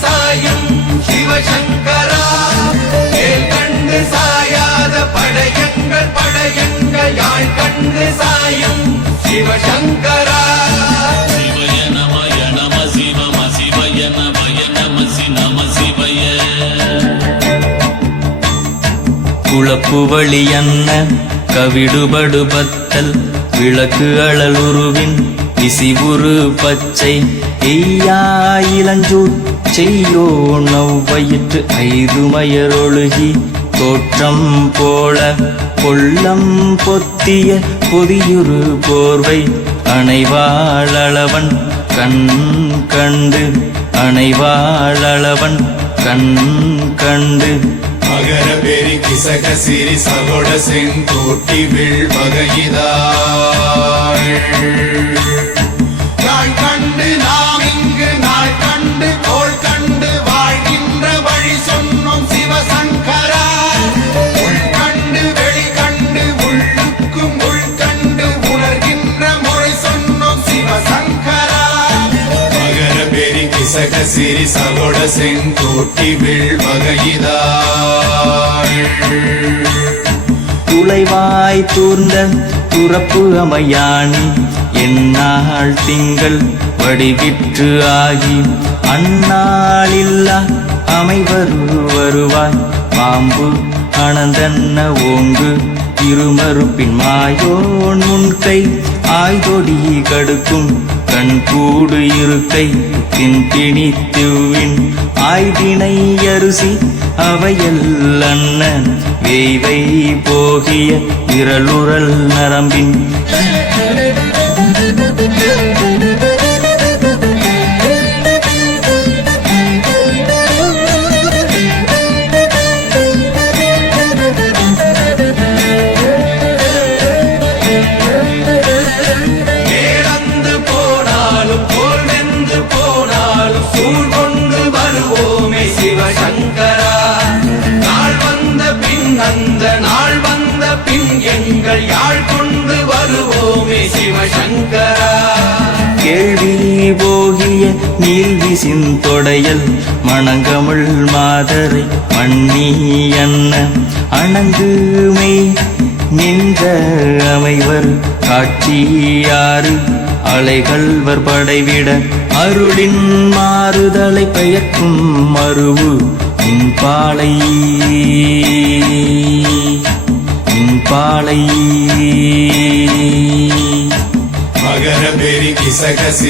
சாயும் சிவசங்கரா வேல் கண்டு சாயாத படையங்கள் படையங்கள் யாழ் கண்டு சாயும் சிவசங்கரா சிவய நமய நம சிவம சிவய நமய நம நம சிவய குளப்புவழி அன்ன கவிடுபடு பத்தல் விளக்கு அழல் உருவின் இசிவுரு பச்சை எய்யா இளஞ்சூர் செய்யோ நவ்வயிற்று ஐதுமயரொழுகி தோற்றம் போல கொள்ளம் பொத்திய பொதியுரு போர்வை அணைவாளவன் கண் கண்டு அணைவாளவன் கண் கண்டு மகர பெரி கிசக சிறி சகோட செங்கோட்டி வில் வகையிதாள் நாள் கண்டு நாம் இங்கு நாள் கண்டு கோள் கண்டு வாழ்கின்ற வழி சொன்னோம் சிவசங்கரா உள் கண்டு வெளி கண்டு உள்ளுக்கும் உள் கண்டு உணர்கின்ற முறை சொன்னோம் சிவசங்கரா மகர பெரி கிசக சிறி சகோட செங்கோட்டி வில் வகையிதாள் துளைவாய் தூர்ந்த துறப்பு அமையாணி எந்நாள் திங்கள் வடிவிற்று ஆகி அந்நாளில்லா வருவாய் பாம்பு அனந்தன்ன ஓங்கு இருமறுப்பின் மாயோன் முன்கை ஆய்தொடி கடுக்கும் கண்கூடு இருக்கை திணித்துவின் ஆய்தினை அரிசி அவையல் அண்ணன் வேய்வை போகிய விரலுரல் நரம்பின் சிவசங்கரா நாள் வந்த பின் அந்த நாள் வந்த பின் எங்கள் யாழ் கொண்டு வருவோமே சிவசங்கரா கேள்வி போகிய நீல்விசின் தொடையல் மணங்கமிழ் மாதரை மண்ணி அன்ன அணங்குமே நின்ற அமைவர் காட்சியாறு அலைகள்வர் படைவிட அருளின் மாறுதலை பெயர்க்கும் மருவு இன்பாலை மகர பெரி கிசகசி